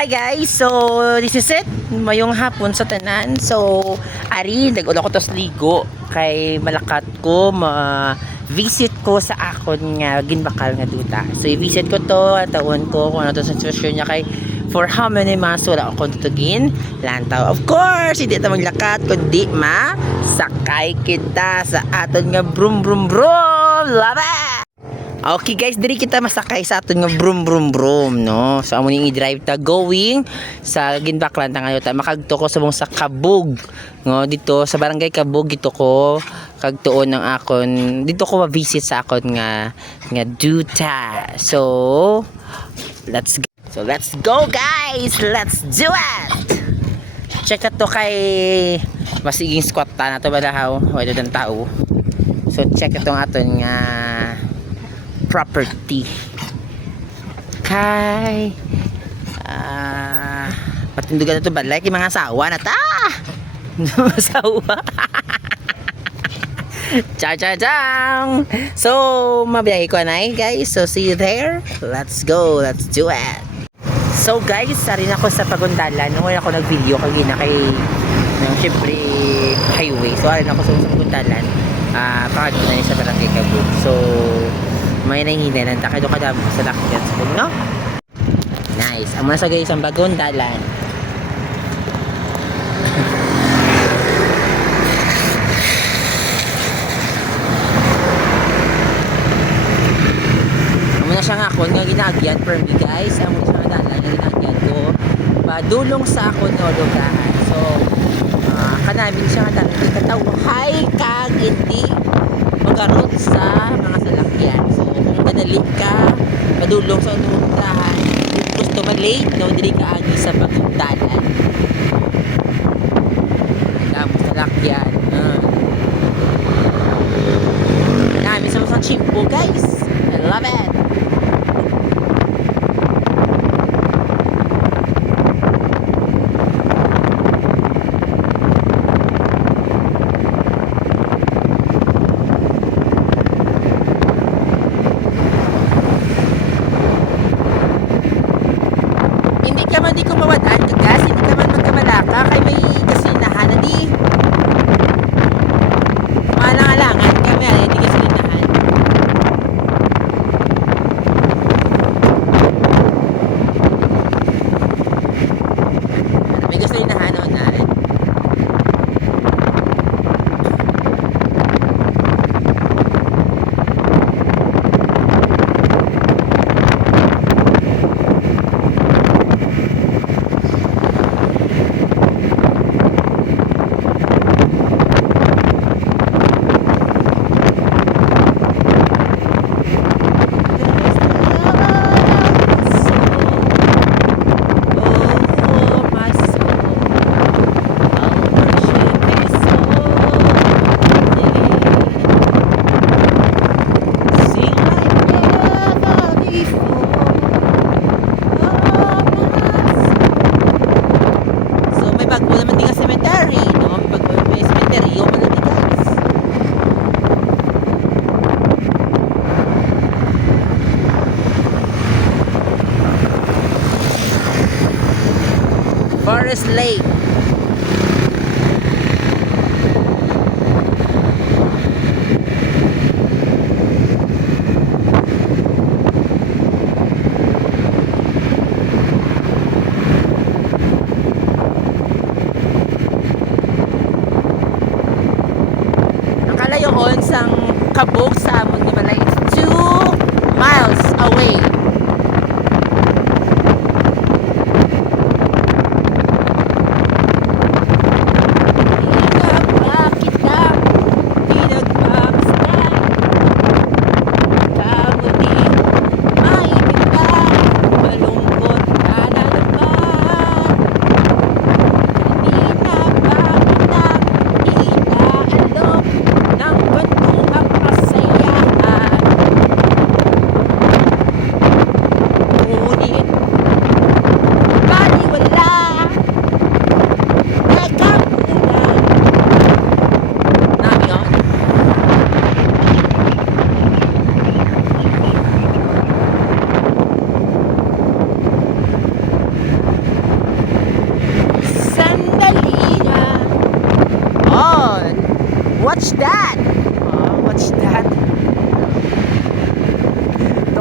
Hi guys, so this is it mayong hapon sa tanan. So ari nag-ulo ko tos ligo kay malakat ko visit ko sa akon nga ginbakal nga duta. So i-visit ko to taon ko kung ano to sa sitwasyon niya kay for how many months wala akong tutugin lantaw. Of course hindi ta maglakat kundi sakay kita sa aton nga brum brum brum. Love it! Okay guys, diri kita masakay sa aton nga brum brum brum, no. So amo ning i-drive ta going sa ginbaklan ta ngayon ta makagto ko subong sa Kabug, no, dito sa barangay Kabug dito ko kagtuon ng akon dito ko ma-visit sa akon nga duta. So let's go guys. Let's do it. Check to kay masiging squat ta na to balahaw. Wala dan tao. So check itong aton nga property kay patundugan na ito balay kay mga asawa na ta asawa cha. So mabiyahe ko na guys, so see you there. Let's go, let's do it. So guys, sarin ako sa Pagundalan nung ako nag video kagina kay syempre highway. So sarin ako sa Pagundalan pakagina niya sa barangay Kabug. So may nahinay lang takay doon kadami sa lakyan sa no? Nice. Amo na sa guys ang Pagundalan. Amo na siya nga ako nga ginagyan per me guys. Amo na siya nga dalan nga ginagyan ko padulong sa ako no lugahan. So kanamin siya nga dalan katawhay kag hindi magarot sa mga salakyan. So kung dadali ka padulong sa lugahan kung gusto malate no dili ka agi sa Pagundalan mo salakyan namin sa mga chimpo guys. I love it. Di ko mawadaan gas, hindi ka man magkamalaka kay may kasinahan na di malang-alangan kami di kasinahan may kasinahan o na Forest Lake. Ang kalayoon sang Kabug sa amon nga balay is 2 miles away.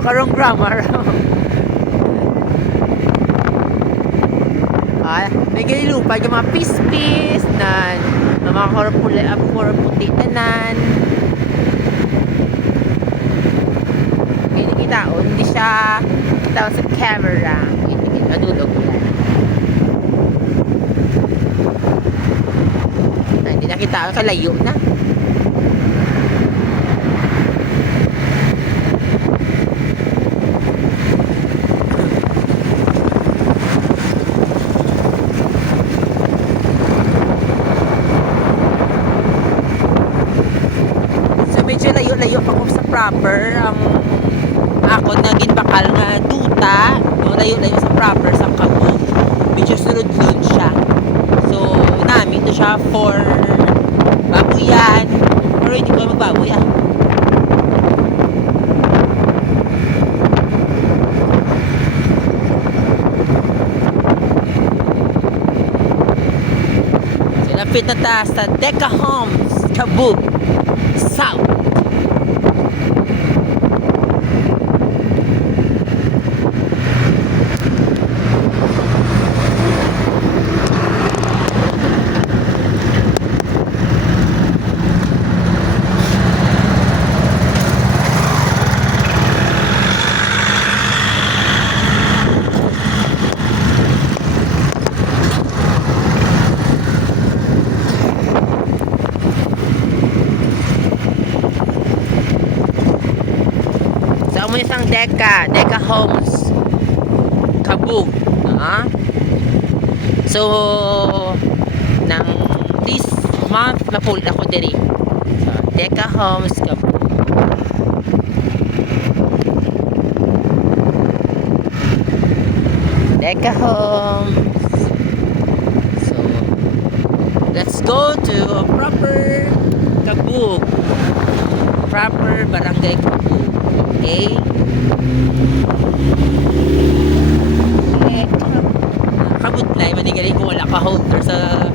karong grammar. May ginilupad yung mga pispis na mga korputi tanan. Kita hindi siya kita sa camera. Hindi nadulog yan. Hindi na kita kalayo na. Medyo layo-layo pa ko sa proper ang ako naging bakal nga duta, no, layo-layo sa proper sa Kabug. Medyo sunod-sunod siya. So namin to siya for babuyan, pero hindi ko magbaboy ah. So lapit na ta sa Deca Homes, Kabug South. Mo isang Deca Homes Kabug, so nang this month na pull ako diri so Deca Homes Kabug. Deca Homes, so let's go to proper Kabug, proper barangay Kabug. Okay. Kabutlay, manigaling ko wala ka holder sa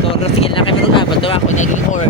motor. Sige lang kami nung abot daw ako naging order.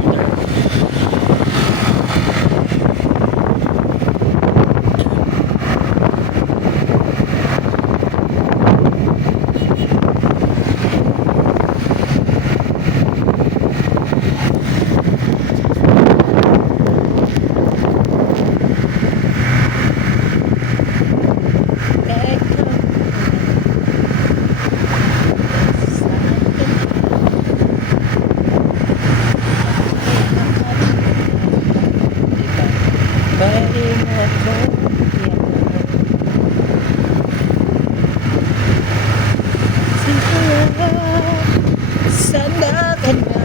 Sana ka na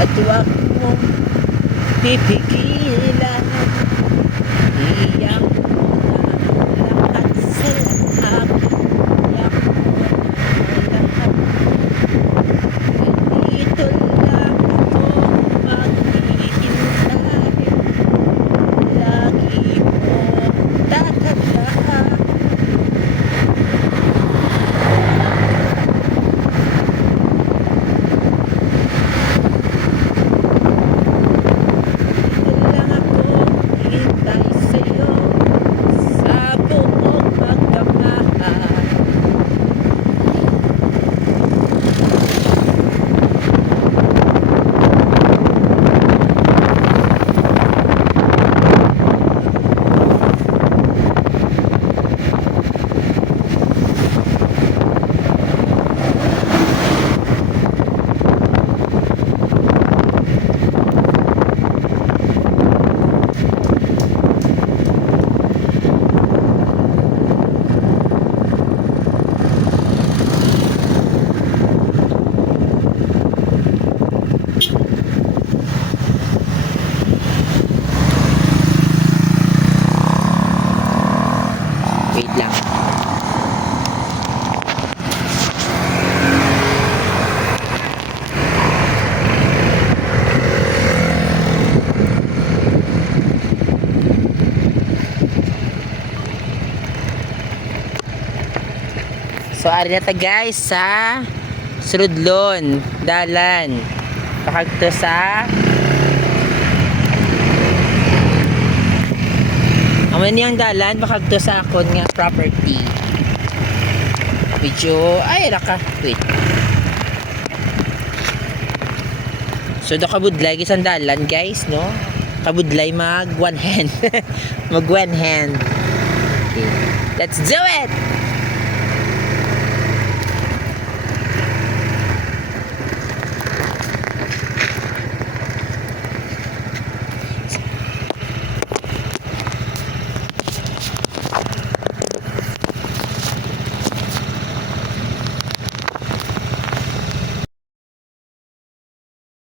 at huwag mong pipigilan. Iyak mo na lahat sa lahat. Iyak mo na lahat. Ganito lang ako maghihintay. Lagi mo tatandaan. Wait lang. So ari na ta guys sa Srudlon, dalan. Pakagto sa Amo niyang dalan baka to sa akon nga property. Medyo ay raka. Wait. So do kabudlay isang dalan guys, no? Kabudlay mag one hand. Mag one hand. Okay. Let's do it.